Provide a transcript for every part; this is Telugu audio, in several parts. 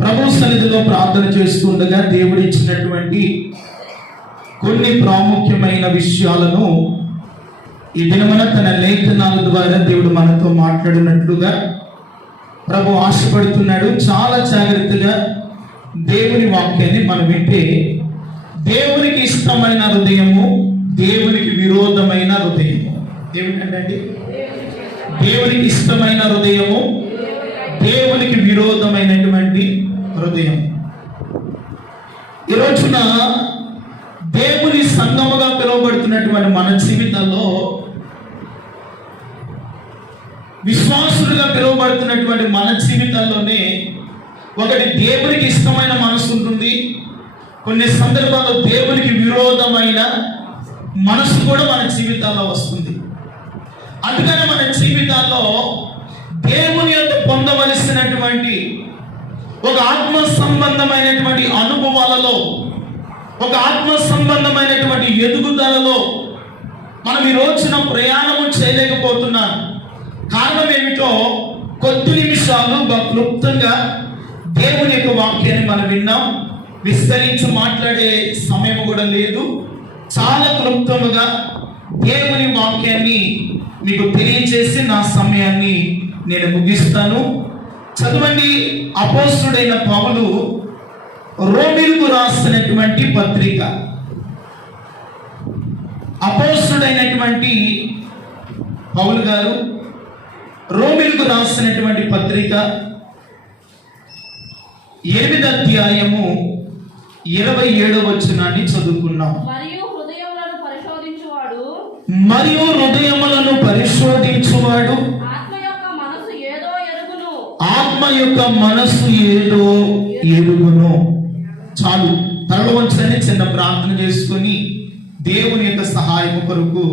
ప్రభు సన్నిధిలో ప్రార్థన చేస్తుండగా దేవుడు ఇచ్చినటువంటి కొన్ని ప్రాముఖ్యమైన విషయాలను ఈ దినమున తన లేఖనాల ద్వారా దేవుడు మనతో మాట్లాడినట్లుగా ప్రభు ఆశపడుతున్నాడు. చాలా జాగ్రత్తగా దేవుని వాక్యాన్ని మనం వింటే, దేవునికి ఇష్టమైన హృదయము, దేవునికి విరోధమైన హృదయము. ఏమిటండి? దేవునికి ఇష్టమైన హృదయము, దేవునికి విరోధమైనటువంటి హృదయం. ఈ రోజున దేవుని సంఘముగా పిలువబడుతున్నటువంటి మన జీవితంలో, విశ్వాసులుగా పిలువబడుతున్నటువంటి మన జీవితంలోనే ఒకటి దేవునికి ఇష్టమైన మనసు ఉంటుంది. కొన్ని సందర్భాల్లో దేవునికి విరోధమైన మనసు కూడా మన జీవితాల్లో వస్తుంది. అందుకని మన జీవితాల్లో దేవుని యొక్క పొందవలసినటువంటి ఒక ఆత్మ సంబంధమైనటువంటి అనుభవాలలో, ఒక ఆత్మ సంబంధమైనటువంటి ఎదుగుదలలో మనం ఈ రోజున ప్రయాణము చేయలేకపోతున్నాం. కారణం ఏమిటో కొద్ది నిమిషాలు క్లుప్తంగా దేవుని యొక్క వాక్యాన్ని మనం విన్నాం. విస్తరించి మాట్లాడే సమయం కూడా లేదు. చాలా క్లుప్తముగా దేవుని వాక్యాన్ని మీకు తెలియజేసి నా సమయాన్ని నేను ముగిస్తాను. చదవండి. అపోస్తుడైన పౌలు రోమీయులకు రాసినటువంటి పత్రిక, అపోస్తుడైనటువంటి పౌలు గారు రోమీయులకు రాసినటువంటి పత్రిక 8వ అధ్యాయము 27వ వచనాన్ని చదువుకున్నాం. మరియు హృదయములను పరిశోధించువాడు ఆత్మ యొక్క మనసు ఏదో ఎరుగును. చాలు, తలలో వంచని చిన్న ప్రార్థన చేసుకొని దేవుని యొక్క సహాయం కొరకు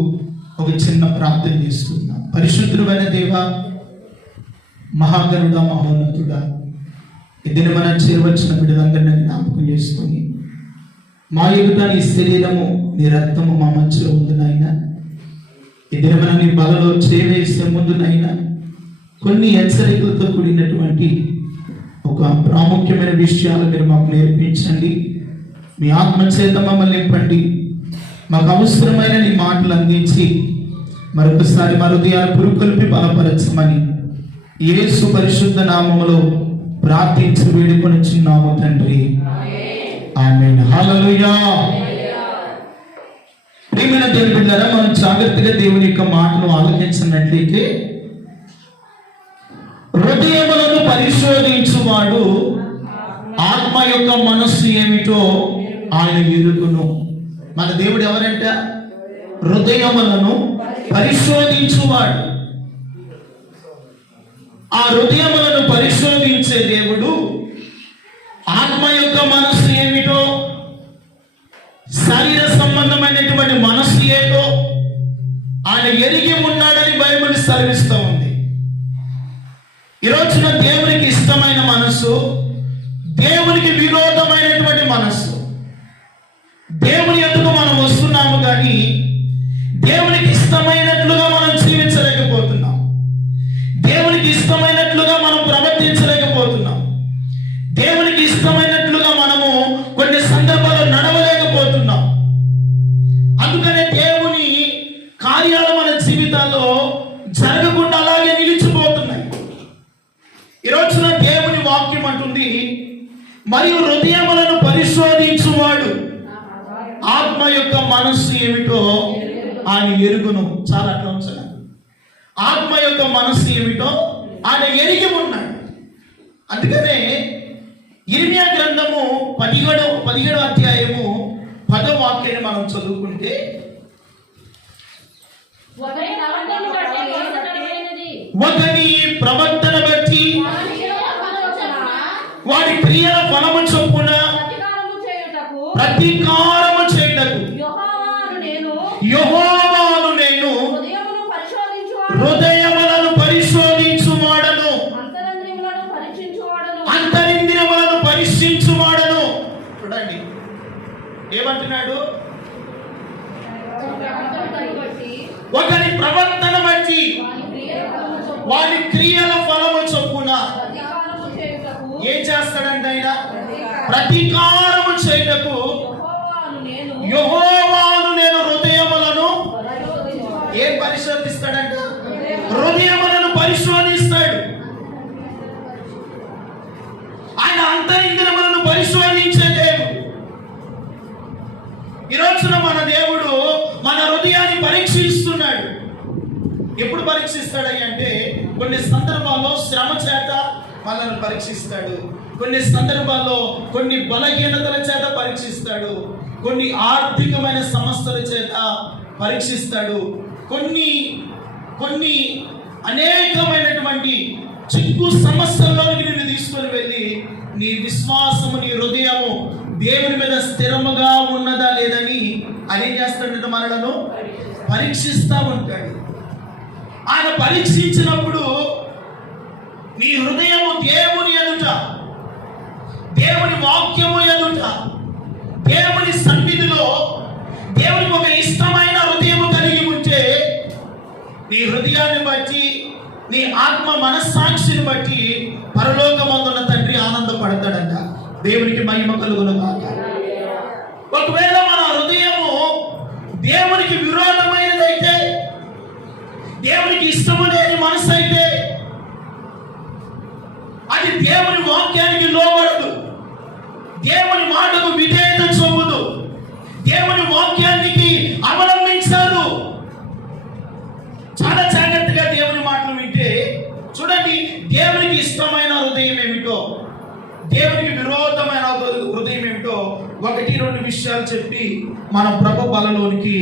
ఒక చిన్న ప్రార్థన చేసుకుందాం. పరిశుద్ధుడైన దేవా, మహాగణుడా, మహోన్నతుడా, ఇద్దరు మన చేరవచ్చిన బిడ్డలందరినీ జ్ఞాపకం చేసుకొని, మా ఎదుట నీ శరీరము, నీ రక్తము మా మధ్యలో ఉంది నాయన. ఇద్దరు మన నీ బలలో చేవేసే ముందు నాయన కొన్ని హెచ్చరికలతో కూడినటువంటి ఒక ప్రాముఖ్యమైన విషయాలు మీరు మాకు నేర్పించండి. మీ ఆత్మ చేత మమ్మల్ని నింపండి. మాకు అవసరమైన నీ మాటలు అందించి మరొకసారి మా హృదయాన్ని పురుకొల్పి బలపరచమని యేసు పరిశుద్ధ నామములో ప్రార్థించి వేడుకొనిచున్నాము తండ్రి, ఆమేన్. హల్లెలూయా. ప్రియమైన దేవుని బిడ్డలారా, మనం జాగ్రత్తగా దేవుని యొక్క మాటను ఆలకించినట్లయితే, హృదయములను పరిశోధించువాడు ఆత్మ యొక్క మనస్సు ఏమిటో ఆయన ఎరుగును. మన దేవుడు ఎవరంట? హృదయములను పరిశోధించువాడు. ఆ హృదయములను పరిశోధించే దేవుడు ఆత్మ యొక్క మనస్సు ఏమిటో, శరీర సంబంధమైనటువంటి మనస్సు ఏదో ఆయన ఎరిగి ఉన్నాడని బైబిల్ సెలవిస్తూ ఉంది. ఈ రోజున దేవునికి ఇష్టమైన మనస్సు, దేవునికి విరోధమైనటువంటి మనస్సు. దేవుని ఎందుకు మనం వస్తున్నాము కానీ దేవునికి ఇష్టమైనట్లుగా మనం జీవించలేకపోతున్నాం. దేవునికి ఇష్టమైనట్లుగా మనం ప్రవర్తించలేకపోతున్నాం. దేవునికి ఇష్టమైనట్లుగా మనము కొన్ని సందర్భాల్లో నడవలేకపోతున్నాం. అందుకనే దేవుని కార్యాలు మన జీవితాల్లో జరగకుండా అలాగే నిలిచిపోతున్నాయి. ఈ రోజున దేవుని వాక్యం అంటుంది, మరియు హృదయములను పరిశోధించువాడు ఆత్మ యొక్క మనస్సు ఏమిటో ఆయన ఎరుగును. చాలా అట్లా ఉంచాలి. ఆత్మ యొక్క మనస్సు ఏమిటో ఆయన ఎరిగి ఉన్నాడు. అందుకనే ఇర్మియా గ్రంథము 17వ అధ్యాయము 10వ వాక్యాన్ని మనం చదువుకుంటే, ఒకని ప్రవర్తన బట్టి వాడి క్రియల ఫలము చొప్పున ప్రతీకారము చేయుటకు యెహోవాను నేను హృదయములను పరిశోధించువాడను, అంతరింద్రియములను పరీక్షించువాడను. చూడండి ఏమంటున్నాడు? ఒకరి ప్రవర్తన బట్టి వాడి క్రియల ఫలము చొప్పున ఈ రోజున మన దేవుడు మన హృదయాన్ని పరీక్షిస్తున్నాడు. ఎప్పుడు పరీక్షిస్తాడని అంటే కొన్ని సందర్భాల్లో శ్రమ చేత మనల్ని పరీక్షిస్తాడు, కొన్ని సందర్భాల్లో కొన్ని బలహీనతల చేత పరీక్షిస్తాడు, కొన్ని ఆర్థికమైన సమస్యల చేత పరీక్షిస్తాడు, కొన్ని అనేకమైనటువంటి చిక్కు సమస్యల్లోకి నిన్ను తీసుకొని వెళ్ళి నీ విశ్వాసము, నీ హృదయము దేవుని మీద స్థిరముగా ఉన్నదా లేదని ఆయన ఏం చేస్తాడంటే మనలను పరీక్షిస్తూ ఉంటాడు. ఆయన పరీక్షించినప్పుడు నీ హృదయము దేవుని ఎదుట, దేవుని వాక్యము ఎదుట, దేవుని సన్నిధిలో దేవునికి ఒక ఇష్టమైన హృదయము కలిగి ఉంటే నీ హృదయాన్ని బట్టి, నీ ఆత్మ మనస్సాక్షిని బట్టి పరలోకమందున్న తండ్రి ఆనందపడతాడంట. దేవునికి మహిమ కలుగును గాక. ఒకవేళ మన హృదయము దేవునికి విరోధమైనదైతే, దేవునికి ఇష్టము లేని మనసు అయితే, అది దేవుని వాక్యానికి లోబడదు, దేవుని మాటకు విధేయత చూపదు, దేవుని వాక్యానికి అవలంబించారు. చాలా జాగ్రత్తగా దేవుని మాటలు వింటే చూడండి, దేవునికి ఇష్టమైన హృదయం ఏమిటో, దేవునికి విరోధమైన హృదయం ఏమిటో 1-2 విషయాలు చెప్పి మన ప్రభు బలలోనికి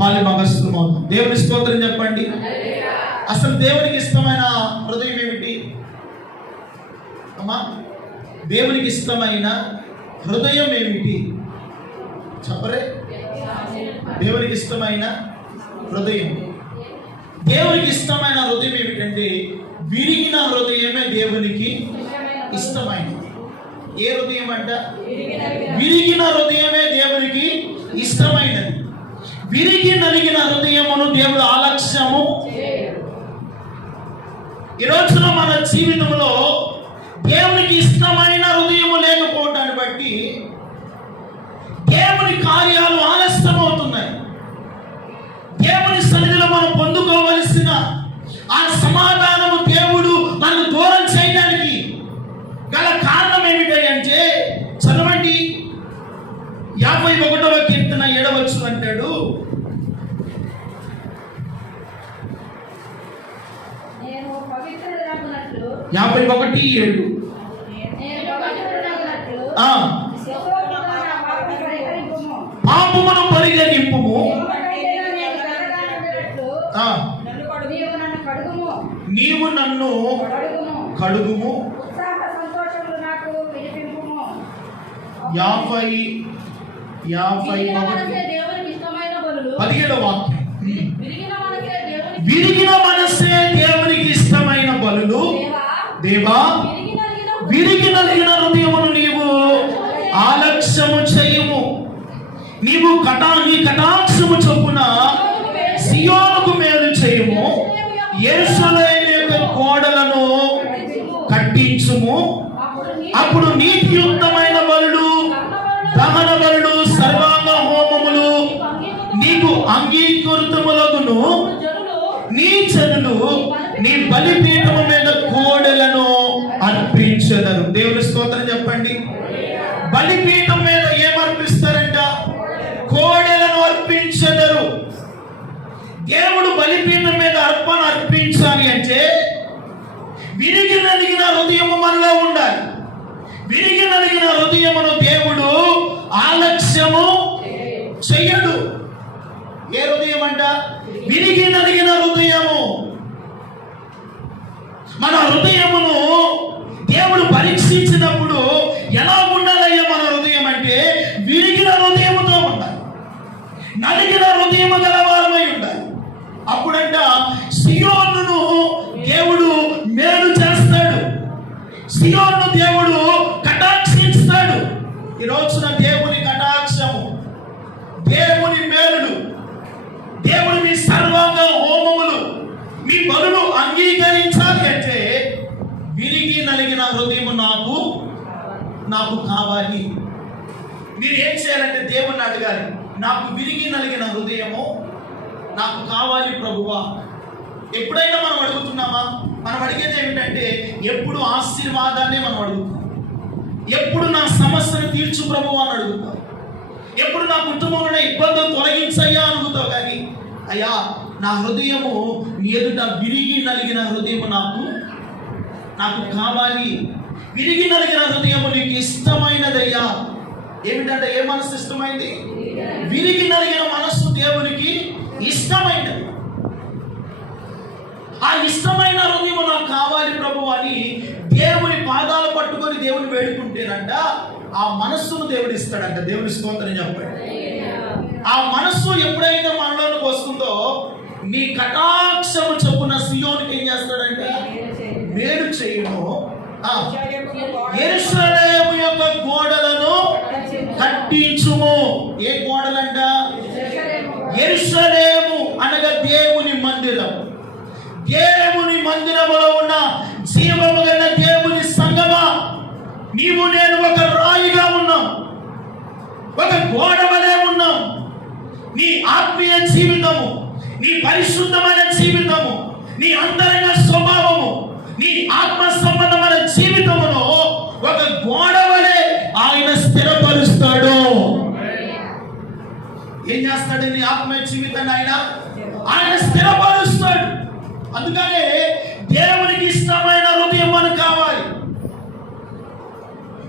పాలుభాగస్తులమవుతాం. దేవుని స్తోత్రం చెప్పండి. అసలు దేవునికి ఇష్టమైన హృదయం ఏమిటి అమ్మా? దేవునికి ఇష్టమైన హృదయం ఏమిటి చెప్పరే? దేవునికి ఇష్టమైన హృదయం, దేవునికి ఇష్టమైన హృదయం ఏమిటంటే విరిగిన హృదయమే దేవునికి ఇష్టమైనది. ఏ హృదయం అంట? విరిగిన హృదయమే దేవునికి ఇష్టమైనది. విరిగి నలిగిన హృదయమును దేవుడు ఆలక్ష్యము. ఈ రోజున మన జీవితంలో దేవునికి ఇష్టమైన హృదయము లేకపోవటాన్ని బట్టి దేవుని కార్యాలు ఆలస్యమవుతున్నాయి. దేవుని సన్నిధిలో మనం పొందుకోవలసిన ఆ సమాధానము దేవుడు మనకు దూరం చేయడానికి గల కారణం ఏమిటంటే, చదవండి 51వ కీర్తన 7వ వచనం అంటాడు, నేను పవిత్రుడనగునట్లు 51:7 పాపమును పరిగణింపుము, నీవు నన్ను కడుగుము, 17వ వాక్యం, విరిగిన మనసే దేవునికి ఇష్టమైన బలులు. దేవా, విరిగి నలిగిన హృదయమును నీవు ఆలక్ష్యము చేయము. నీవు నీ కటాక్షము చొప్పున సియోనుకు మేలు చేయము, యెరూషలేము యొక్క గోడలను కట్టించుము. అప్పుడు నీతియుక్తమైన బలులు, దహన బలులు, సర్వాంగ హోమములు నీకు అంగీకృతములగును. నీ జనులు నీ బలిపీఠము మీద కోడెలను అర్పించెదరు. దేవుని స్తోత్రం చెప్పండి. బలిపీఠం మీద ఏమర్పిస్తారంట? కోడెలను అర్పించెదరు. దేవుడు బలిపీఠం మీద అర్పణ అర్పించాలి అంటే విరిగి నలిగిన హృదయము మనలో ఉండాలి. విరిగి నలిగిన హృదయమును దేవుడు ఆలక్ష్యము చెయ్యడు. ఏ హృదయం అంట? విరిగి నలిగిన హృదయము. మన హృదయమును దేవుడు పరీక్షించినప్పుడు ఎలా ఉండాలయ్యా మన హృదయం అంటే విరిగిన హృదయముతో ఉండాలి, నలిగిన హృదయము గలవారమై ఉండాలి. అప్పుడంట సియోనును దేవుడు మేలు చేస్తాడు, సియోను దేవుడు కటాక్షిస్తాడు. ఈ రోజున దేవుని కటాక్షము, దేవుని మేలులు, దేవుడు మీ సర్వాంగ హోమములు, మీ బలులు అంగీకరించాలి అంటే విరిగి నలిగిన హృదయము నాకు కావాలి. మీరు ఏం చేయాలంటే దేవుణ్ణి అడగాలి, నాకు విరిగి నలిగిన హృదయము నాకు కావాలి ప్రభువా. ఎప్పుడైనా మనం అడుగుతున్నామా? మనం అడిగేది ఏమిటంటే ఎప్పుడు ఆశీర్వాదాన్ని మనం అడుగుతాం, ఎప్పుడు నా సమస్యను తీర్చు ప్రభువా అని అడుగుతాం. ఎప్పుడు నా కుటుంబంలో ఇబ్బందులు తొలగించయ్యా అనుకుంటావు. కానీ అయ్యా నా హృదయము నీ ఎదుట విరిగి నలిగిన హృదయము నాకు కావాలి. విరిగి నలిగిన హృదయము నీకు ఇష్టమైనదయ్యా. ఏమిటంటే ఏ మనసు ఇష్టమైంది? విరిగి నలిగిన మనస్సు దేవునికి ఇష్టమైనది. ఆ ఇష్టమైన హృదయము నాకు కావాలి ప్రభు అని దేవుని పాదాలు పట్టుకొని దేవుని వేడుకుంటేనంట ఆ మనస్సును దేవుడు ఇస్తాడంట. దేవుని స్తోత్రం చెప్పండి. ఆ మనస్సు ఎప్పుడైతే మనలోకి వస్తుందో నీ కటాక్షము చొప్పున సియోనికి ఏం చేస్తాడంటే మేలు చేయును. యెరూషలేము యొక్క గోడలను కట్టించుము. ఏ గోడలంట? యెరూషలేము అనగా దేవుని మందిరం. దేవుని మందిరములో ఉన్న జీవము గల దేవుని సంగమా, నీవు నేను ఒక రాయిగా ఉన్నాం, ఒక గోడ వలె ఉన్నాం. నీ ఆత్మీయ జీవితము, నీ పరిశుద్ధమైన జీవితము, నీ అంతరంగ స్వభావము, నీ ఆత్మ సంబంధమైన జీవితమును ఒక గోడ వలె ఆయన స్థిరపరుస్తాడు. ఏం చేస్తాడు? నీ ఆత్మీయ జీవితాన్ని ఆయన స్థిరపరుస్తాడు. అందుకనే దేవునికి ఇష్టమైన హృదయం మనకు కావాలి.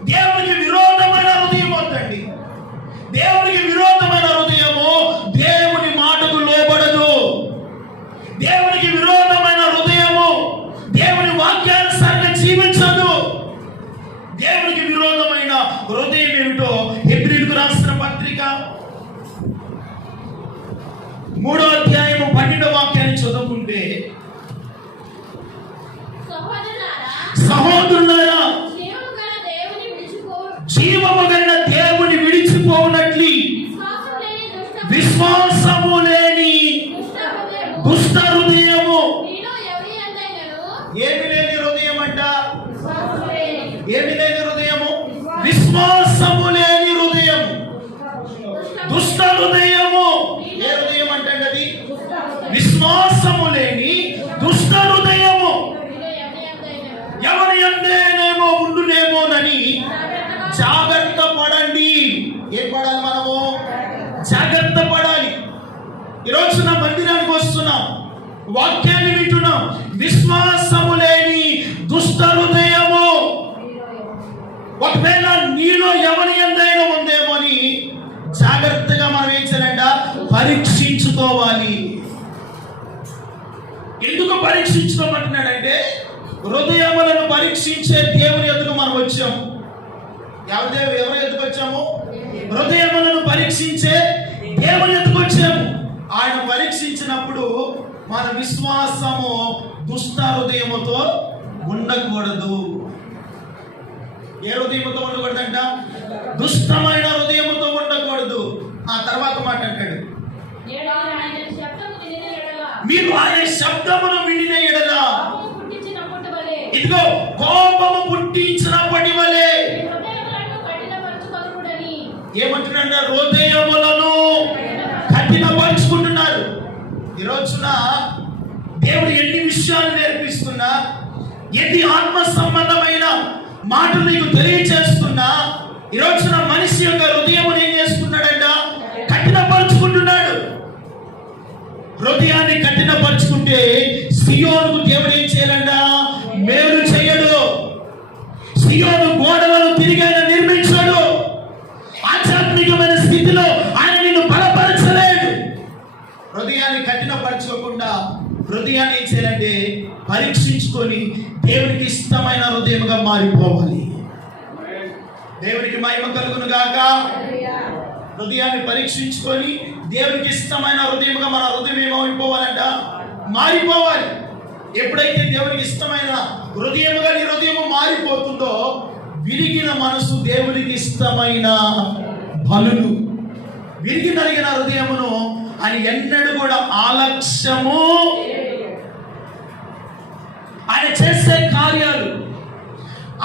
దేవునికి విరోధమైన హృదయం వద్దండి. దేవునికి విరోధమైన హృదయము దేవుని మాటకు లోబడదు. దేవునికి విరోధమైన హృదయము దేవుని వాక్యానుసారంగా జీవించదు. దేవునికి విరోధమైన హృదయం ఏమిటో హెబ్రీయులకు రాసిన పత్రిక 3వ అధ్యాయము 12వ వాక్యాన్ని చదువుకుంటే, సహోదరులారా జీవము గల దేవుని విడిచిపోవునట్లు విశ్వాసము లేని దుష్ట హృదయము. ఏమి లేని హృదయం అంట? ఏమి లేని హృదయము? విశ్వాసము లేని హృదయము, దుష్ట హృదయము. ఏ హృదయం అంటే అది? విశ్వాసము లేని దుష్ట హృదయము. ఎవరి అందేనేమో ఉండునేమోనని జాగ్రత్త పడండి. ఏం పడాలి? మనము జాగ్రత్త పడాలి. ఈరోజు నా మందిరానికి వస్తున్నాం, వాక్యాన్ని వింటున్నాం. విశ్వాసము లేని దుష్ట హృదయము. ఒకవేళ నీలో ఎవరి ఎందైనా ఉందేమో అని జాగ్రత్తగా మనం ఏం చేయాలంట? పరీక్షించుకోవాలి. ఎందుకు పరీక్షించుకోమంటున్నాడంటే హృదయములను పరీక్షించే దేవుని ఎదుగు మనం వచ్చాము. ఎవరి ఎదుగు వచ్చాము? హృదయములను పరీక్షించే దేవుని ఎదుగు వచ్చాము. ఆయన పరీక్షించినప్పుడు మన విశ్వాసము దుష్ట హృదయముతో ఉండకూడదు. ఏ హృదయముతో ఉండకూడదంట? దుష్టమైన హృదయముతో ఉండకూడదు. ఆ తర్వాత మాట అంటాడు, మీరు ఆయన శబ్దమును వినిన ఎడల, ఇదిగో కోపము పుట్టించినప్పటి వలె. ఏమంటున్నాడు? హృదయములను కఠినపరుచుకుంటున్నారు. ఈ రోజున దేవుడు ఎన్ని విషయాలు నేర్పిస్తున్నా, ఎన్ని ఆత్మ సంబంధమైన మాటలు నీకు తెలియచేస్తున్నా, ఈ రోజున మనిషి యొక్క హృదయం ఏం చేసుకున్నాడంట? కఠినపరుచుకుంటున్నాడు. హృదయాన్ని కఠినపరుచుకుంటే సియోనుకు దేవుడు ఏం చేయాలంట? మేలు చేయడు. సియోను గోడలను తిరిగి ఆయన నిర్మించాడు. ఆధ్యాత్మికమైన స్థితిలో ఆయన నిన్ను బలపరచలేడు. హృదయాన్ని కఠినపరచుకోకుండా హృదయాన్ని ఏం చేయాలంటే పరీక్షించుకొని దేవునికి ఇష్టమైన హృదయముగా మారిపోవాలి. దేవునికి మహిమ కలుగును గాక. హృదయాన్ని పరీక్షించుకొని దేవునికి ఇష్టమైన హృదయముగా మన హృదయం ఏమైపోవాలంట? మారిపోవాలి. ఎప్పుడైతే దేవునికి ఇష్టమైన హృదయముగా నీ హృదయము మారిపోతుందో విరిగిన మనసు దేవునికి ఇష్టమైన బలులు. విరిగి నలిగిన హృదయమును ఆయన ఎన్నడూ కూడా ఆలక్ష్యము, ఆయన చేసే కార్యాలు,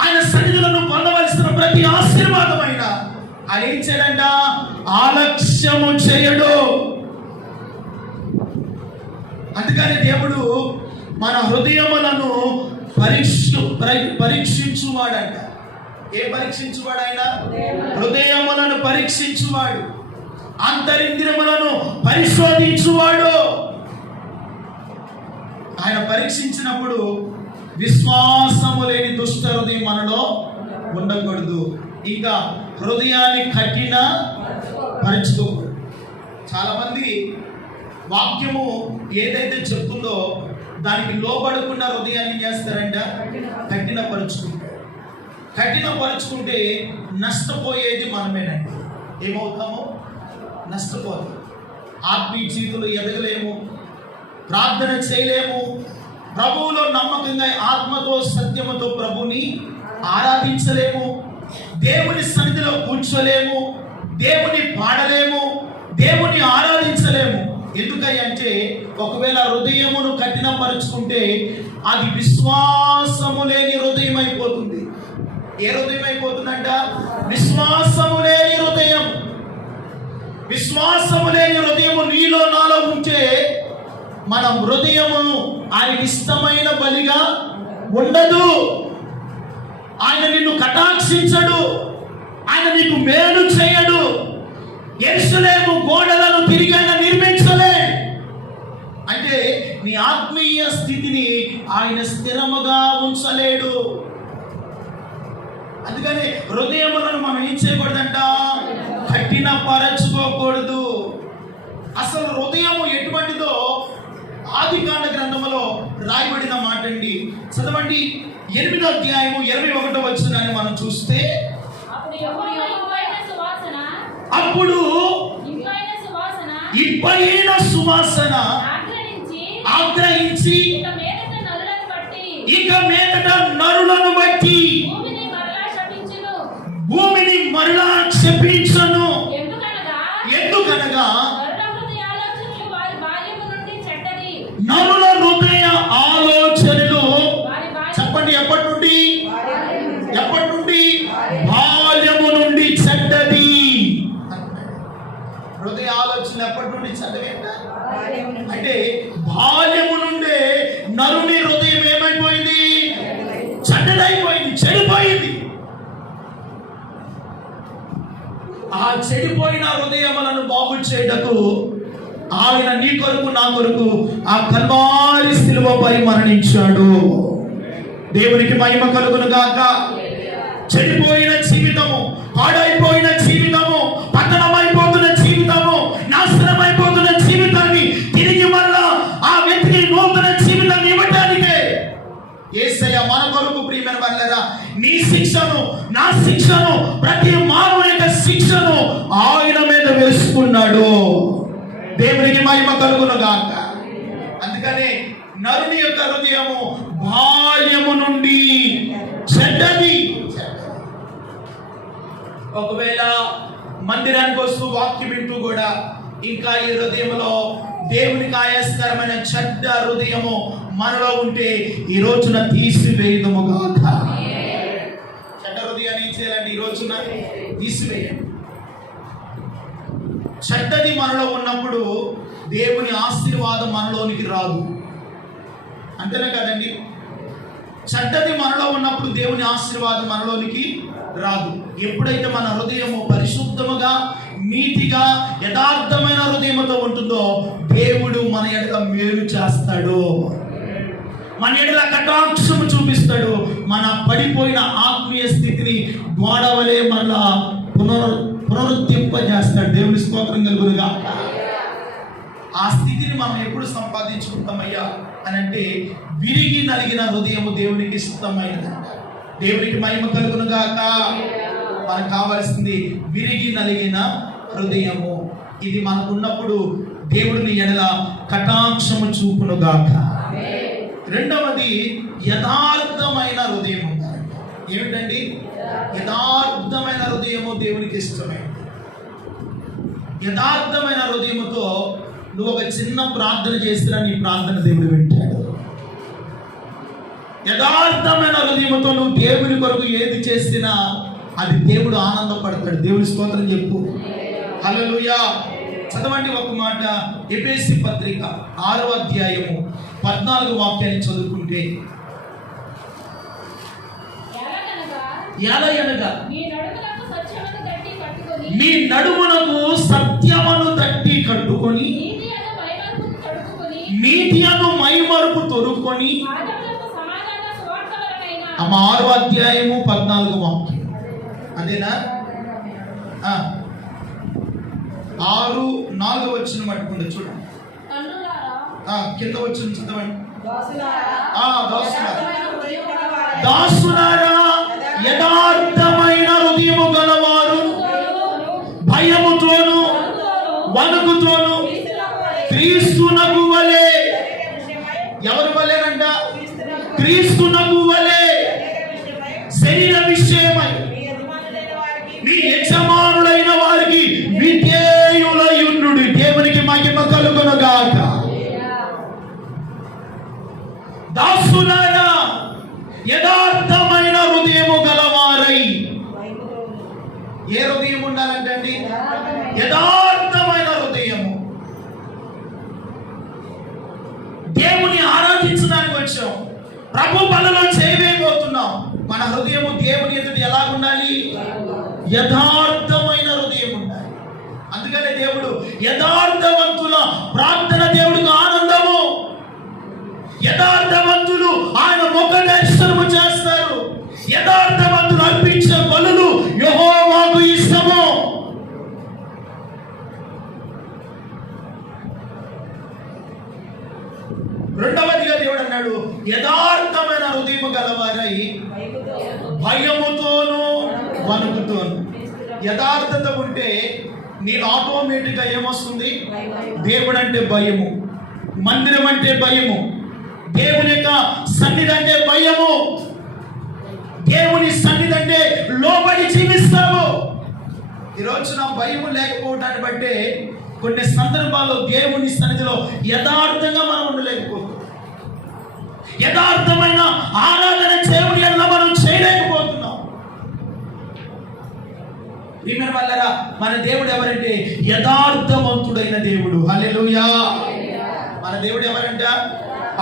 ఆయన సన్నిధులను పొందవలసిన ప్రతి ఆశీర్వాదమైన ఆయన ఏం చేయడంట? ఆలక్ష్యము చేయడు. అందుకని దేవుడు మన హృదయములను పరీక్షించువాడంట. ఏ పరీక్షించువాడు? ఆయన హృదయములను పరీక్షించువాడు. అంతరింద్రియములను పరిశోధించువాడు. ఆయన పరీక్షించినప్పుడు విశ్వాసము లేని దుష్ట హృదయం మనలో ఉండకూడదు. ఇంకా హృదయాన్ని కఠిన పరచుకోకూడదు. చాలా మంది వాక్యము ఏదైతే చెప్తుందో దానికి లోబడకుండా హృదయాన్ని చేస్తారంట కఠినపరుచుకుంటారు. కఠినపరుచుకుంటే నష్టపోయేది మనమేనండి. ఏమవుతాము? నష్టపోతాం. ఆత్మీయ జీవితంలో ఎదగలేము, ప్రార్థన చేయలేము, ప్రభువులో నమ్మకంగా ఆత్మతో సత్యముతో ప్రభుని ఆరాధించలేము, దేవుని సన్నిధిలో కూర్చోలేము, దేవుని పాడలేము, దేవుని ఆరాధించలేము. ఎందుకంటే ఒకవేళ హృదయమును కఠినపరుచుకుంటే అది విశ్వాసము లేని హృదయం అయిపోతుంది. ఏ హృదయం అయిపోతుందంట? విశ్వాసము లేని హృదయం. విశ్వాసము లేని హృదయము నీలో నాలో ఉంటే మన హృదయమును ఆయనకి ఇష్టమైన బలిగా ఉండదు. ఆయన నిన్ను కటాక్షించడు, ఆయన నీకు మేలు చేయడు. యెరూషలేము గోడలను తిరిగి ఆయన నిర్మించలే. అంటే నీ ఆత్మీయ స్థితిని ఆయన స్థిరముగా ఉంచలేడు. అందుకని హృదయములను మనం ఏం చేయకూడదంట? కఠినపరచుకోకూడదు. అసలు హృదయము ఎటువంటిదో ఆదికాండ గ్రంథములో రాయబడిన మాట అండి. చదవండి 8వ అధ్యాయము 21వ వచనాన్ని మనం చూస్తే, అప్పుడు ఇంపైన సువాసన ఆగ్రహించి ఇక మీదట నరులను బట్టి భూమిని మరలా క్షపించను. ఎందుకనగా నరుల హృదయ ఆలోచనలు, చెప్పండి, ఎప్పటి నుండి? బాల్యము నుండి చెడ్డది. హృదయ ఆలోచన ఎప్పటి నుండి చెడ్డవేంట? అంటే బాల్యము నుండే నరుని హృదయం ఏమైపోయింది? చెడ్డదైపోయింది, చెడిపోయింది. ఆ చెడిపోయిన హృదయములను బాగు చేయటకు ఆయన నీ కొరకు నా కొరకు ఆ కల్వారి శిలువపై మరణించాడు. దేవునికి మహిమ కలుగును గాక. చెడిపోయిన జీవితము, పాడైపోయిన జీవితము, పతనమైపోతున్న జీవితము, నాశనమైపోతున్న జీవితాన్ని తిరిగి మళ్ళా ఆ వ్యక్తిని నూతన జీవితాన్ని ఇవ్వటానికే యేసయ్య మన కొరకు ప్రియమైన వాళ్ళరా నీ శిక్షను, నా శిక్షను, ప్రతి మానవుని యొక్క శిక్షను ఆయన మీద వేసుకున్నాడు. దేవునికి మహిమ కలుగును గాక. అందుకనే నరుని యొక్క హృదయము బాల్యము నుండి చెడ్డది. ఒకవేళ మందిరానికి వస్తూ వాక్యం వింటూ కూడా ఇంకా ఈ హృదయంలో దేవునికి ఆయాస్కరమైన చెడ్డ హృదయము మనలో ఉంటే ఈ రోజున తీసివేయదము గాక. చెడ్డ హృదయాన్ని ఏం చేయాలండి? ఈ రోజున తీసివేయండి. చెడ్డది మనలో ఉన్నప్పుడు దేవుని ఆశీర్వాదం మనలోనికి రాదు. అంతేనే కదండి? చెడ్డది మనలో ఉన్నప్పుడు దేవుని ఆశీర్వాదం మనలోనికి రాదు. ఎప్పుడైతే మన హృదయము పరిశుద్ధముగా, నీతిగా, యథార్థమైన హృదయముతో ఉంటుందో దేవుడు మన ఎడల మేలు చేస్తాడు, మన ఎడల కటాక్షము చూపిస్తాడు. మన పడిపోయిన ఆత్మీయ స్థితిని గోడవలే మళ్ళా పునరుద్ధరింపజేస్తాడు. దేవుని స్తోత్రం కలుగునుగా. ఆ స్థితిని మనం ఎప్పుడు సంపాదించుకుంటామయ్యా అని అంటే విరిగి నలిగిన హృదయము దేవునికి ఇష్టమైనదంట. దేవునికి మహిమ కలుగునుగాక. మనకు కావాల్సింది విరిగి నలిగిన హృదయము. ఇది మనకు ఉన్నప్పుడు దేవుడిని ఎడల కటాక్షము చూపునుగాక. రెండవది యథార్థమైన హృదయం ఉండాలంట. ఏమిటండి? యథార్థమైన హృదయము దేవునికి ఇష్టమైనది. యథార్థమైన హృదయముతో నువ్వు ఒక చిన్న ప్రార్థన చేసినా నీ ప్రార్థన దేవుడు వింటాడు. యథార్థమైన హృదయముతో నువ్వు దేవుని కొరకు ఏది చేసినా అది దేవుడు ఆనందపడతాడు. దేవుని స్తోత్రం చెప్పు. హల్లెలూయా. చదవండి ఒక మాట. ఎఫెసీ పత్రిక 6వ అధ్యాయము 14వ వాక్యాన్ని చదువుకుంటే, ఎలయనగా కట్టుకొని మీ నడుమునకు సత్యమును తట్టి కట్టుకొని నీతి అను మైమరుపు తొడుక్కొని నీతి అను మైమరుపు తొడుక్కొని పాదములకు సమాధాన సువార్తలనైన ఆమె 6వ అధ్యాయము 14వ వాక్యం అదేనా 6:4 వచ్చిన పట్టుకుంటే చూడండి. కన్నులారా కింద వచ్చిన చదవండి. దాసులారా దాసులారా యథార్థమైన హృదయము గలవారు భయముతోను వణుకుతోను క్రీస్తునకు వలె. ఎవరి వలెనంట? క్రీస్తునకు వలె శరీర విషయమై మీ యజమానులైన వారికి విధేయులయుండుడి. దేవునికి మహిమ కలుగునుగాక. దాసులారా యథార్థమైన హృదయము గలవారై. ఏ హృదయం ఉండాలంటే యథార్థమైన హృదయము. దేవుని ఆరాధించడానికి వచ్చాం, ప్రభు పనులు చేయబోతున్నాం. మన హృదయము దేవుని ఎదుట ఎలా ఉండాలి? యథార్థమైన హృదయం ఉండాలి. అందుకనే దేవుడు యథార్థవంతుల ప్రార్థన దేవుడికి ఆనందము. యథార్థవంతులు ఆయన ముఖ దర్శనము చేస్తారు. యథార్థవంతులు అర్పించే బలులు యెహోవాకు ఇష్టము. రెండవదిగా దేవుడు అన్నాడు, యథార్థమైన హృదయము గలవారై భయముతోను వణుకుతోను. యథార్థత ఉంటే నేను ఆటోమేటిక్గా ఏమొస్తుంది? దేవుడు అంటే భయము, మందిరం అంటే భయము, దేవుని యొక్క సన్నిధి అంటే భయము, దేవుని సన్నిధి అంటే లోబడి జీవిస్తాము. ఈరోజు నా భయము లేకపోవటాన్ని బట్టే కొన్ని సందర్భాల్లో దేవుని సన్నిధిలో యథార్థంగా మనం ఉండలేకపోతాం. యథార్థమైన ఆరాధన దేవుని ఎడల మనం చేయలేకపోతున్నాం. ప్రియమైన వాళ్ళారా, మన దేవుడు ఎవరంటే యథార్థవంతుడైన దేవుడు. హల్లెలూయా. మన దేవుడు ఎవరంట?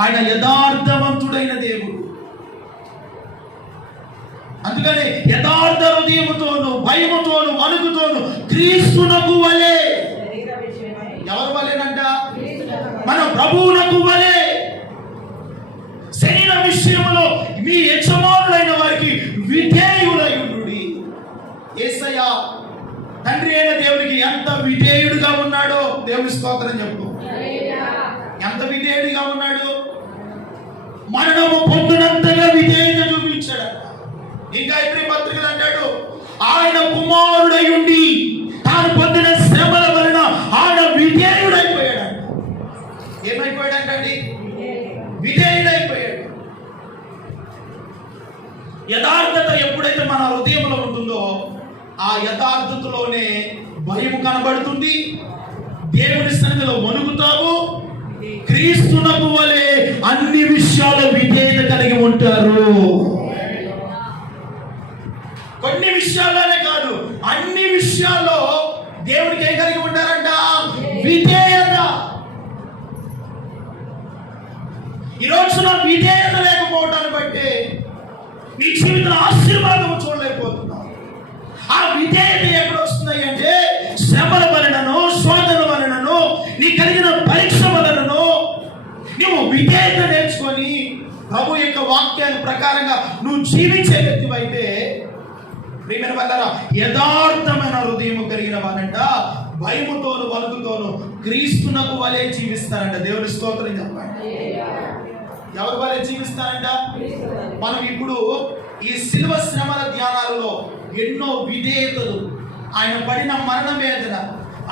ఆయన యథార్థవంతుడైన దేవుడు. అందుకని యథార్థ హృదయముతోను భయముతోను వణుకుతోను క్రీస్తునకు వలె. ఎవరు వలెనంట? మన ప్రభువునకు వలె శరీర విషయంలో మీ యజమానులైన వారికి విధేయులయుండుడి. యేసయ్య తండ్రి అయిన దేవునికి ఎంత విధేయుడుగా ఉన్నాడో దేవుని స్తోత్రం చెప్పు. ఎంత విధేయుడిగా ఉన్నాడు? మరణము పొందినంతగా విధేయత చూపించాడు. ఇంకా ఇబ్రీ పత్రికలు అంటాడు, ఆయన కుమారుడై ఉండి తాను పొందిన శ్రమల వలన ఆయన విధేయుడైపోయాడు. ఏమైపోయాడంటండి? విధేయుడైపోయాడు. యథార్థత ఎప్పుడైతే మన హృదయంలో ఉంటుందో ఆ యథార్థతలోనే భయము కనబడుతుంది. దేవుని సన్నిధిలో వణుకుతాము. క్రీస్తునకు వలె అన్ని విషయాల విధేయత కలిగి ఉంటారు. కొన్ని విషయాల్లోనే కాదు, అన్ని విషయాల్లో దేవుడికి ఏం కలిగి ఉంటారంట? విధేయత. ఈరోజు నా విధేయత లేకపోవటాన్ని బట్టి నీ జీవితంలో ఆశీర్వాదం చూడలేకపోతున్నావు. ఆ విధేయత ఎప్పుడు వస్తున్నాయి అంటే శ్రమల వలనను శోధన వలనను నీ కలిగిన పరీక్ష వలనను నువ్వు విధేయత నేర్చుకొని ప్రభు యొక్క వాక్యాల ప్రకారంగా నువ్వు జీవించే వ్యక్తివైతే ప్రియమైన వాళ్ళారా, యథార్థమైన హృదయము కలిగిన వారంట భయముతోను వణుకుతోను క్రీస్తునకు వలె జీవిస్తారంట. దేవుని స్తోత్రం చెప్పండి. ఎవరి వలె జీవిస్తారంట? మనం ఇప్పుడు ఈ శిలువ శ్రమల ధ్యానాలలో ఎన్నో విధేయతలు, ఆయన పడిన మరణ వేదన,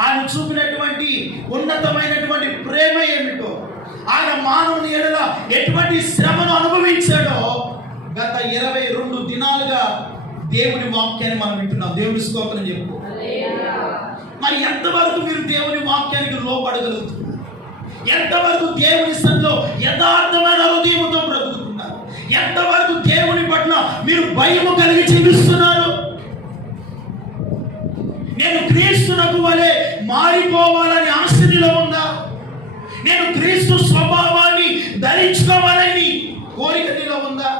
ఆయన చూపినటువంటి ఉన్నతమైనటువంటి ప్రేమ ఏమిటో, ఆయన మానవుని ఎడల ఎటువంటి శ్రమను అనుభవించాడో గత 22 దినాలుగా దేవుని వాక్యాన్ని మనం వింటున్నాం. దేవుని స్తోత్రం చెప్పు. మరి ఎంతవరకు మీరు దేవుని వాక్యానికి లోపడగలుగుతున్నారు? ఎంతవరకు దేవుని సన్నిధిలో యథార్థమైన హృదయంతో బ్రతుకుతున్నారు? ఎంతవరకు దేవుని పట్ల మీరు భయము కలిగి జీవిస్తున్నారు? నేను క్రీస్తునకు వలె మారిపోవాలని ఆశలో ఉందా? నేను క్రీస్తు స్వభావాన్ని ధరించుకోవాలని కోరిక నీలో ఉందా?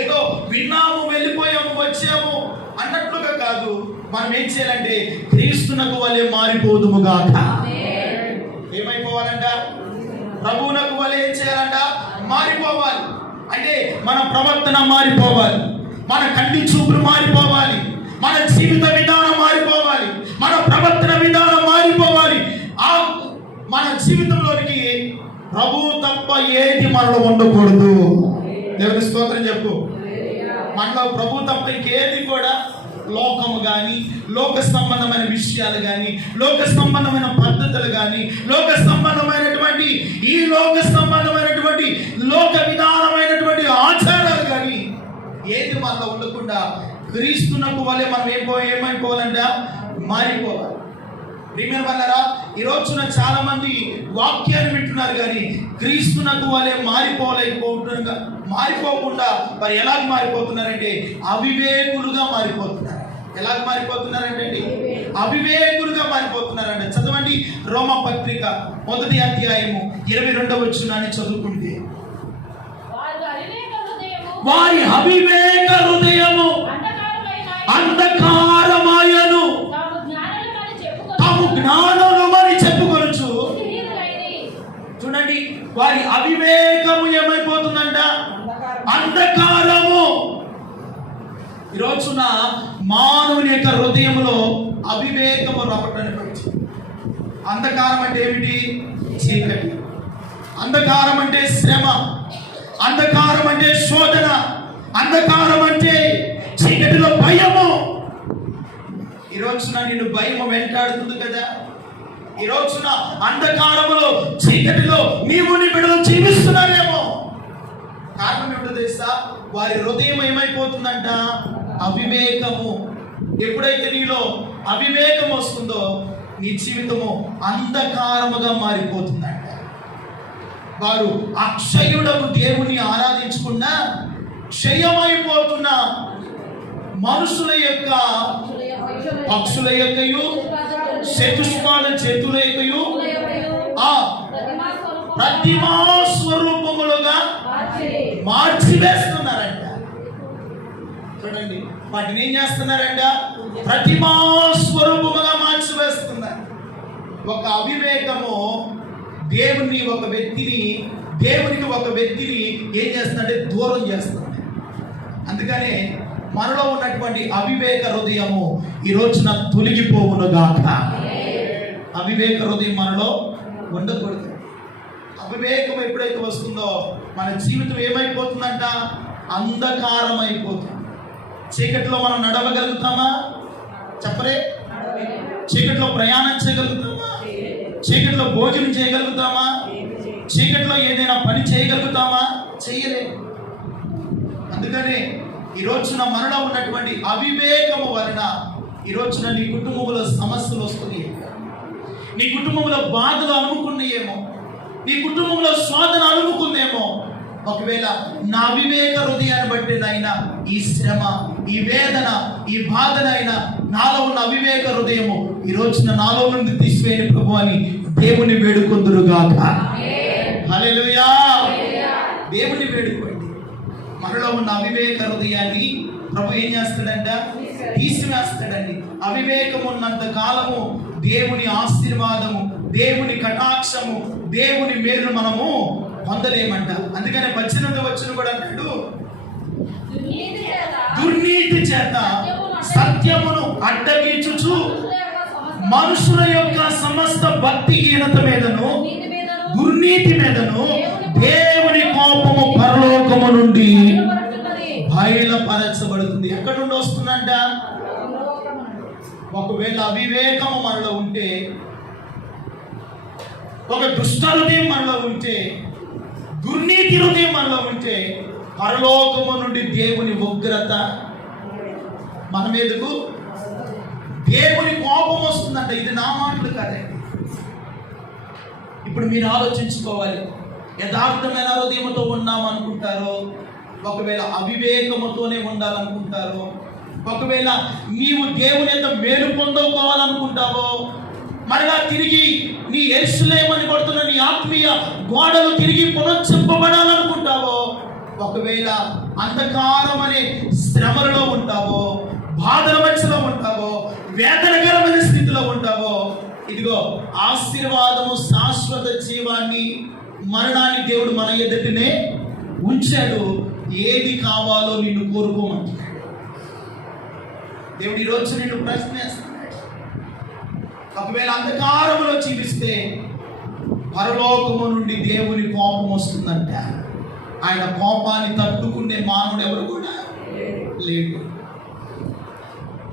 ఏదో విన్నాము వెళ్ళిపోయాము వచ్చాము అన్నట్లుగా కాదు, మనం ఏం చేయాలంటే క్రీస్తునకు వలె మారిపోదుముగాక. ఏమైపోవాలంట? ప్రభువునకు వలె ఏం చేయాలంట? మారిపోవాలి. అంటే మన ప్రవర్తన మారిపోవాలి, మన కంటి చూపులు మారిపోవాలి, మన జీవిత విధానం మారిపోవాలి, మన ప్రవర్తన విధానం మారిపోవాలి. మన జీవితంలోనికి ప్రభువు తప్ప ఏది మనలో ఉండకూడదు. దేవుని స్తోత్రం చెప్పు. మనలో ప్రభు తప్ప ఇంకేది కూడా, లోకము కానీ, లోక సంబంధమైన విషయాలు కానీ, లోక సంబంధమైన పద్ధతులు కానీ, లోక సంబంధమైనటువంటి లోక సంబంధమైనటువంటి లోక విధానమైనటువంటి ఆచారాలు కానీ ఏది మనలో ఉండకుండా క్రీస్తునకు వలె మనం ఏమైపోవాలంట? మారిపోవాలి. ప్రియమైన వాళ్ళారా, ఈ రోజున చాలా మంది వాక్యాన్ని వింటున్నారు కానీ క్రీస్తునకు వలె మారిపోకుండా మరి ఎలాగ మారిపోతున్నారంటే అవివేకులుగా మారిపోతున్నారు. ఎలాగ మారిపోతున్నారంటే అవివేకులుగా మారిపోతున్నారంటే. చదవండి రోమ పత్రిక 1వ అధ్యాయము 22వ వచనాన్ని చదువుకుంటే, వారి అవివేక హృదయము అంధకారమాయను, తాము జ్ఞానులమని చెప్పుకొనుచు. చూడండి, వారి అవివేకము ఏమైపోతుందంట? అంధకారము. ఈరోజున మానవుని యొక్క హృదయంలో అవివేకము రావటానికి వచ్చింది. అంధకారం అంటే ఏమిటి? చీకటి. అంధకారం అంటే శ్రమ, అంధకారం అంటే శోధన, అంధకారం అంటే చీకటిలో భయము. ఈ రోజున నిన్ను భయము వెంటాడుతుంది కదా. ఈ రోజున అంధకారములో, చీకటిలో నీవు నీ బిడ్డలు జీవిస్తున్నారేమో. కారణం ఏమిటో తెలుసా? వారి హృదయం ఏమైపోతుందంట? అవివేకము. ఎప్పుడైతే నీలో అవివేకం వస్తుందో నీ జీవితము అంధకారముగా మారిపోతుందంట. వారు అక్షయుడకు దేవుని ఆరాధించకుండా క్షయమైపోతున్న మనుషుల యొక్క, పక్షుల యొక్కయు, చతుష్పాద చేతుల యొక్కయు ప్రతిమా స్వరూపములుగా మార్చివేస్తున్నారంట. చూడండి, వాటిని ఏం చేస్తున్నారంట? ప్రతిమా స్వరూపముగా మార్చివేస్తున్నారు. ఒక అవివేకము దేవునికి ఒక వ్యక్తిని ఏం చేస్తుందంటే దూరం చేస్తుంది. అందుకనే మనలో ఉన్నటువంటి అవివేక హృదయము ఈ రోజున తొలగిపోవునుగాక. అవివేక హృదయం మనలో ఉండకూడదు. అవివేకం ఎప్పుడైతే వస్తుందో మన జీవితం ఏమైపోతుందంట? అంధకారం అయిపోతుంది. చీకటిలో మనం నడవగలుగుతామా? చెప్పరే. చీకటిలో ప్రయాణం చేయగలుగుతామా? చీకటిలో భోజనం చేయగలుగుతామా? చీకటిలో ఏదైనా పని చేయగలుగుతామా? చేయలేము. అందుకనే ఈ రోజున మనలో ఉన్నటువంటి అవివేకము వలన ఈ రోజున నీ కుటుంబంలో సమస్యలు వస్తున్నాయి, నీ కుటుంబంలో బాధలు అనుకున్నాయేమో, నీ కుటుంబంలో శోధన అనుకుందేమో. ఒకవేళ నా అవివేక హృదయాన్ని బట్టి నైనా ఈ శ్రమ, ఈ వేదన, ఈ బాధనైనా నాలో ఉన్న అవివేక హృదయము ఈ రోజున నాలో నుండి తీసివేయని ప్రభు అని దేవుని వేడుకొందురుగాక. హల్లెలూయా. దేవుని వేడుకోండి. మనలో ఉన్న అవివేక హృదయాన్ని ప్రభు ఏం చేస్తాడంట? తీసివేస్తాడండి. అవివేకం ఉన్నంత కాలము దేవుని ఆశీర్వాదము, దేవుని కటాక్షము, దేవుని మేలు మనము పొందలేమంట. అందుకనే వచ్చిన కూడా అన్నాడు, దుర్నీతి చేత సత్యమును అడ్డగించుచు మనుషుల యొక్క సమస్త భక్తిహీనత మీదను, దుర్నీతి మీదను దేవుని కోపము పరలోకము నుండి బయలుపరచబడుతుంది. ఎక్కడి నుండి వస్తుందంట? ఒకవేళ అవివేకము మనలో ఉంటే, ఒక దుష్ట హృదయం మనలో ఉంటే, దుర్నీతి హృదయం మనలో ఉంటే పరలోకము నుండి దేవుని ఉగ్రత మన మీదకు, దేవుని కోపం వస్తుందంట. ఇది నా మాటలు కాదండి. ఇప్పుడు మీరు ఆలోచించుకోవాలి. యథార్థమైన హృదయంతో ఉన్నాం అనుకుంటారో, ఒకవేళ అవివేకముతోనే ఉండాలనుకుంటారో, ఒకవేళ నీవు దేవుని యొక్క మేలు పొందుకోవాలనుకుంటావో, మరలా తిరిగి నీ యెరూషలేమని పడుతున్న నీ ఆత్మీయ గోడలు తిరిగి పునరుద్ధరింపబడాలనుకుంటావో, ఒకవేళ అంధకారం అనే శ్రమలలో ఉంటావో, బాధల మధ్యలో ఉంటావో, వేదనకరమైన స్థితిలో ఉంటావో, ఇదిగో ఆశీర్వాదము, శాశ్వత జీవాన్ని, మరణాన్ని దేవుడు మన ఎదుటనే ఉంచాడు. ఏది కావాలో నిన్ను కోరుకోమంటున్నాడు. దేవుడు ఈరోజు నిన్ను ప్రశ్నిస్తున్నాడు. ఒకవేళ అంధకారములో జీవిస్తే పరలోకము నుండి దేవుని కోపం వస్తుందంట. ఆయన కోపాన్ని తట్టుకునే మానవుడు ఎవరు కూడా లేడు.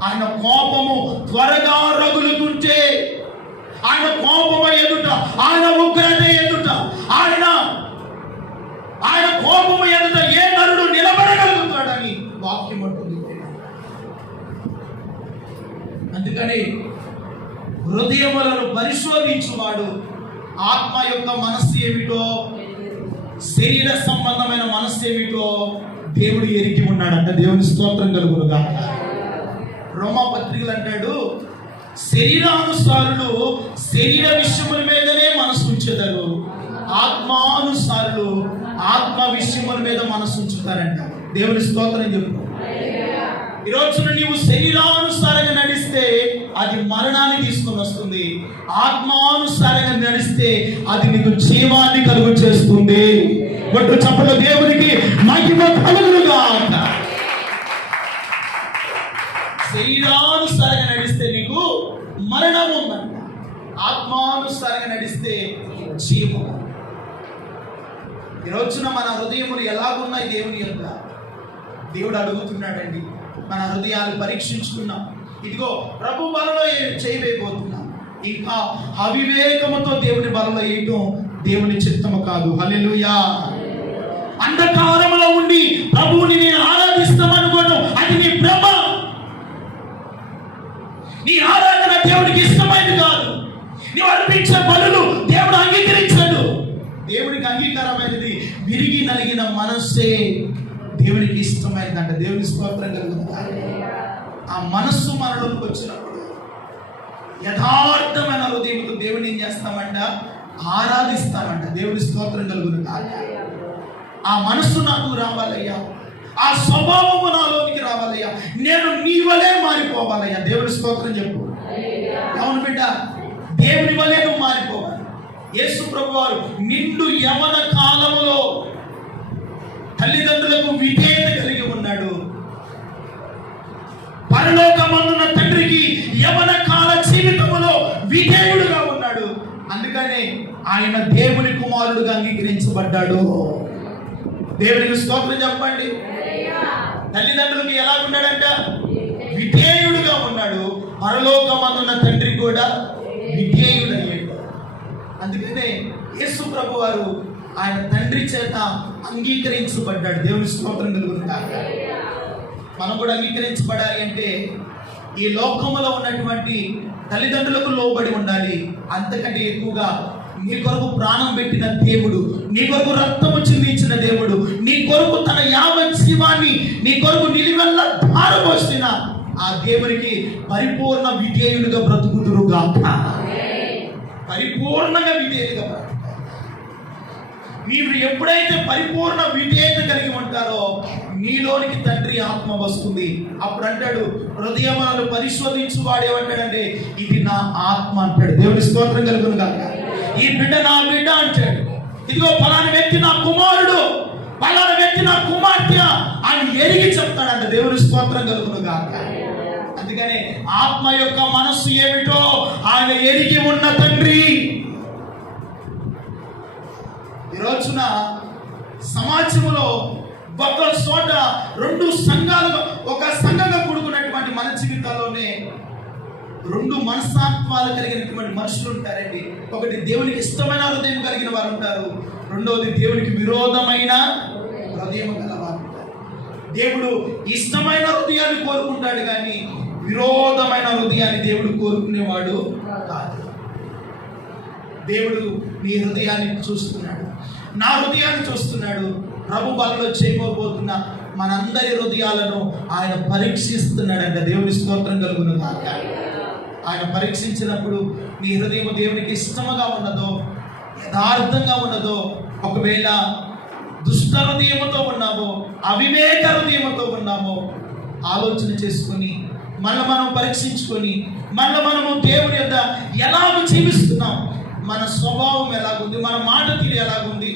ఆయన కోపము త్వరగా రగులుతుంటే, ఆయన కోపము ఎదుట, ఆయన ఉగ్రత ఎదుట, ఆయన కోపము ఎదుట ఏ నరుడు నిలబడగలుగుతాడని వాక్యం అంటుంది. అందుకని హృదయములను పరిశోధించువాడు ఆత్మ యొక్క మనస్సు ఏమిటో, శరీర సంబంధమైన మనస్సు ఏమిటో దేవుడు ఎరిగి ఉన్నాడంట. దేవుని స్తోత్రం కలుగునుగా. రోమా పత్రికలు అంటాడు, శరీరానుసారులు శరీర విషయముల మీదనే మనసు ఉంచుతారు, ఆత్మానుసారులు ఆత్మ విషయముల మీద మనసు ఉంచుతారంట. దేవుని స్తోత్రం చెప్పు. ఈ రోజున నీవు శరీరానుసారంగా నడిస్తే అది మరణాన్ని తీసుకొని వస్తుంది, ఆత్మానుసారంగా నడిస్తే అది నీకు జీవాన్ని కలుగు చేస్తుంది. బట్టు చప్పల దేవునికి మహిమ కలుగునుగా. శరీరానుసారంగా నడిస్తే నీకు మరణం ఉందంట, ఆత్మానుసారంగా నడిస్తే జీవం. ఈ రోజున మన హృదయములు ఎలాగున్నాయి దేవుని యొక్క? దేవుడు అడుగుతున్నాడండి. మన హృదయాలు పరీక్షించుకున్నాం. ఇదిగో ప్రభు బలలో చేయబోతున్నాం. ఇంకా అవివేకముతో దేవుని బలలో వేయటం దేవుని చిత్తము కాదు. హల్లెలూయా. అంధకారములో ఉండి ప్రభువుని నేను ఆరాధిస్తామనుకోవడం అది నీ భ్రమ. నీ ఆరాధన దేవుడికి ఇష్టమైనది కాదు. నీవు అర్పించే బలులు దేవుడు అంగీకరించాడు. దేవుడికి అంగీకారమైనది విరిగి నలిగిన మనస్సే దేవునికి ఇష్టమైనదంట. దేవుని స్తోత్రం కలుగుతుంది. ఆ మనస్సు మనలోకి వచ్చినప్పుడు యథార్థమైన హృదయంతో దేవుని ఏం చేస్తామంట? ఆరాధిస్తామంట. దేవుని స్తోత్రం కలుగుతుంది. ఆ మనస్సు నాకు రావాలయ్యా, ఆ స్వభావము నాలోనికి రావాలయ్యా, నేను నీ వలే మారిపోవాలయ్యా. దేవుని స్తోత్రం చెప్పు. అవును బిడ్డ, దేవుని వలే నువ్వు మారిపోవాలి. యేసు ప్రభు వారు నిండు యవన కాలములో తల్లిదండ్రులకు విధేయత కలిగి ఉన్నాడు. పరలోకమందున్న తండ్రికి యవన కాల జీవితములో విధేయుడుగా ఉన్నాడు. అందుకనే ఆయన దేవుని కుమారుడుగా అంగీకరించబడ్డాడు. దేవునికి స్తోత్రం చెప్పండి. తల్లిదండ్రులకు ఎలా ఉన్నాడంట? విధేయుడుగా ఉన్నాడు. పరలోకమందున్న తండ్రి కూడా విధేయుడయ్యాడు. అందుకనే యేసు ప్రభు వారు ఆయన తండ్రి చేత అంగీకరించబడ్డాడు. దేవుని స్తోత్రం కలుగుతుంది. మనం కూడా అంగీకరించబడాలి అంటే ఈ లోకములో ఉన్నటువంటి తల్లిదండ్రులకు లోబడి ఉండాలి. అంతకంటే ఎక్కువగా నీ కొరకు ప్రాణం పెట్టిన దేవుడు, నీ కొరకు రక్తము చిందించిన దేవుడు, నీ కొరకు తన యావత్ జీవాన్ని నీ కొరకు నిలువెల్లా ధారపోసిన ఆ దేవునికి పరిపూర్ణ విధేయుడిగా బ్రతుకుదురుగా. పరిపూర్ణంగా విధేయుడిగా బ్రతుకుతారు. మీరు ఎప్పుడైతే పరిపూర్ణ విధేయత కలిగి ఉంటారో నీలోనికి తండ్రి ఆత్మ వస్తుంది. అప్పుడు అంటాడు, హృదయములను పరిశోధించు వాడేమంటాడంటే ఇది నా ఆత్మ అంటాడు. దేవుని స్తోత్రం కలుగును గాక. ఈ బిడ్డ నా బిడ్డ అంటాడు. ఇదిగో ఫలాని వ్యక్తి నా కుమారుడు, ఫలాని వ్యక్తి నా కుమార్తె అని ఎరిగి చెప్తాడంట. దేవుని స్తోత్రం కలుగును గాక. అందుకనే ఆత్మ యొక్క మనస్సు ఏమిటో ఆయన ఎరిగి ఉన్న తండ్రి. ఈ రోజున సమాజంలో ఒక చోట రెండు సంఘాలుగా, ఒక సంఘంగా కూడుకున్నటువంటి మన జీవితాల్లోనే రెండు మనస్తత్వాలు కలిగినటువంటి మనుషులు ఉంటారండి. ఒకటి దేవునికి ఇష్టమైన హృదయం కలిగిన వారు ఉంటారు, రెండవది దేవునికి విరోధమైన హృదయం గలవారు ఉంటారు. దేవుడు ఇష్టమైన హృదయాన్ని కోరుకుంటాడు కానీ విరోధమైన హృదయాన్ని దేవుడు కోరుకునేవాడు కాదు. దేవుడు నీ హృదయాన్ని చూస్తున్నాడు, నా హృదయాన్ని చూస్తున్నాడు. ప్రభు బలలో చేయబోతున్న మనందరి హృదయాలను ఆయన పరీక్షిస్తున్నాడంట. దేవుని స్తోత్రం కలుగును గాక. ఆయన పరీక్షించినప్పుడు నీ హృదయం దేవునికి ఇష్టముగా ఉన్నదో, యథార్థంగా ఉన్నదో, ఒకవేళ దుష్ట హృదయముతో ఉన్నామో, అవివేక హృదయముతో ఉన్నామో ఆలోచన చేసుకుని మళ్ళీ మనం పరీక్షించుకొని మళ్ళీ మనము దేవుని యొక్క ఎలాగ జీవిస్తున్నాం, మన స్వభావం ఎలాగుంది, మన మాట తీరు ఎలాగుంది,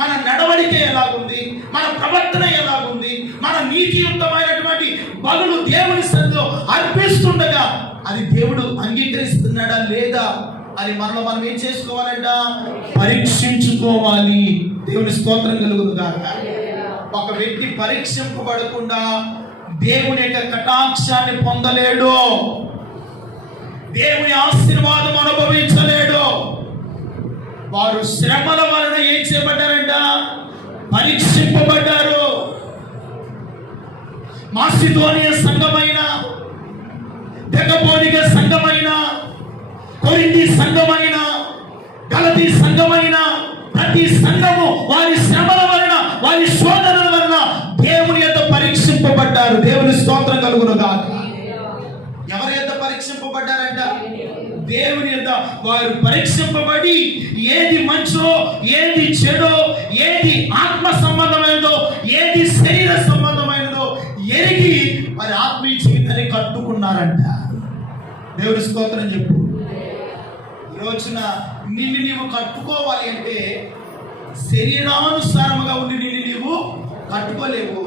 మన నడవడిక ఎలాగుంది, మన ప్రవర్తన ఎలాగుంది, మన నీతియుక్తమైనటువంటి బలులు దేవుని సన్నిధిలో అర్పిస్తుండగా అది దేవుడు అంగీకరిస్తున్నాడా లేదా అని మనలో మనం ఏం చేసుకోవాలంట, పరీక్షించుకోవాలి. దేవుని స్తోత్రం కలుగును గాక. ఒక వ్యక్తి పరీక్షింపబడకుండా దేవుని యొక్క కటాక్షాన్ని పొందలేడు, దేవుని ఆశీర్వాదం అనుభవించలేడు. వారు శ్రమల వలన ఏం చేయబడ్డారంట, పరీక్షింపబడ్డారు. మాసిదోనియ సంఘమైన, దెకపోనిక సంఘమైన, కొరింథీ సంఘమైన, గలతీ సంఘమైన ప్రతి సంఘము వారి శ్రమల వలన, వారి శోధనల వలన దేవుని యొక్క పరీక్షింపబడ్డారు. దేవుని స్తోత్రం కలుగును గాక. ఎవరి యొక్క పరీక్షింపబడ్డారంట, దేవుని యొక్క వారు పరీక్షింపబడి ఏది మంచో, ఏది చెడో, ఏది ఆత్మ సంబంధమైనదో, ఏది శరీర సంబంధమైనదో ఎరిగి వారి ఆత్మీయ జీవితాన్ని కట్టుకున్నారంట. దేవుని స్తోత్రం చెప్పు. ఈ రోజున నిన్ను నీవు కట్టుకోవాలి అంటే శరీరానుసారముగా ఉండి నిన్ను నీవు కట్టుకోలేవు.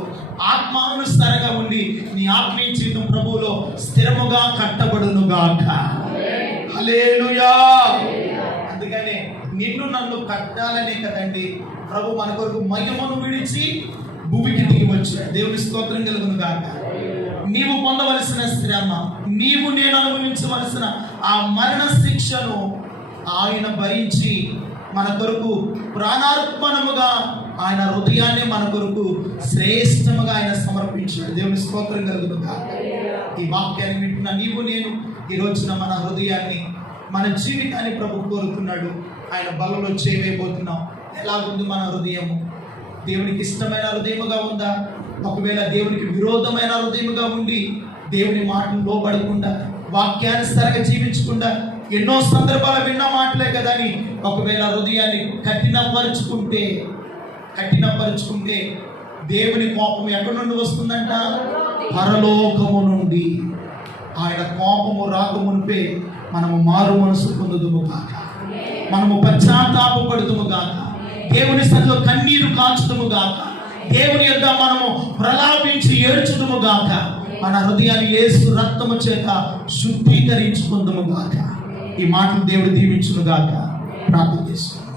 ఆత్మానుసారంగా ఉండి నీ ఆత్మీయ జీవితం ప్రభువులో స్థిరముగా కట్టబడును గాక. హల్లెలూయా. అందుకనే నిన్ను నన్ను కట్టాలనే కదండి ప్రభు మన కొరకు మహిమను విడిచి భూమికి దిగి వచ్చాడు. దేవుని స్తోత్రం కలుగును గాక. నీవు పొందవలసిన శ్రమ, నీవు నేను అనుభవించవలసిన ఆ మరణ శిక్షను ఆయన భరించి మన కొరకు ప్రాణార్పణముగా ఆయన హృదయాన్ని మన కొరకు శ్రేష్టముగా ఆయన సమర్పించాడు. దేవుని స్తోత్రం కలుగును గాక. ఈ వాక్యాన్ని వింటున్న నీవు నేను ఈ రోజున మన హృదయాన్ని, మన జీవితాన్ని ప్రభు కోరుతున్నాడు. ఆయన బలలో చేయబోతున్నాం. ఎలాగుంది మన హృదయము? దేవునికి ఇష్టమైన హృదయముగా ఉందా? ఒకవేళ దేవునికి విరోధమైన హృదయముగా ఉండి దేవుని మాటను లోబడకుండా, వాక్యానుసారంగా జీవించకుండా, ఎన్నో సందర్భాలు విన్న మాటలే కదా అని ఒకవేళ హృదయాన్ని కఠినపరుచుకుంటే దేవుని కోపం ఎక్కడి నుండి వస్తుందంట? పరలోకము నుండి. ఆయన కోపము రాకమునిపే మనము మారు మనసు పొందుదుము గాక, మనము పశ్చాత్తాపపడుదుము గాక, దేవుని సన్నిధిలో కన్నీరు కాచుదుము గాక, దేవుని యొద్ద మనము ప్రలాపించి ఏడ్చుదుము గాక, మన హృదయాన్ని యేసు రక్తము చేత శుద్ధీకరించుకుందుము గాక. ఈ మాటలు దేవుడు దీవించును గాక. ప్రార్థన చేసుకుందాం.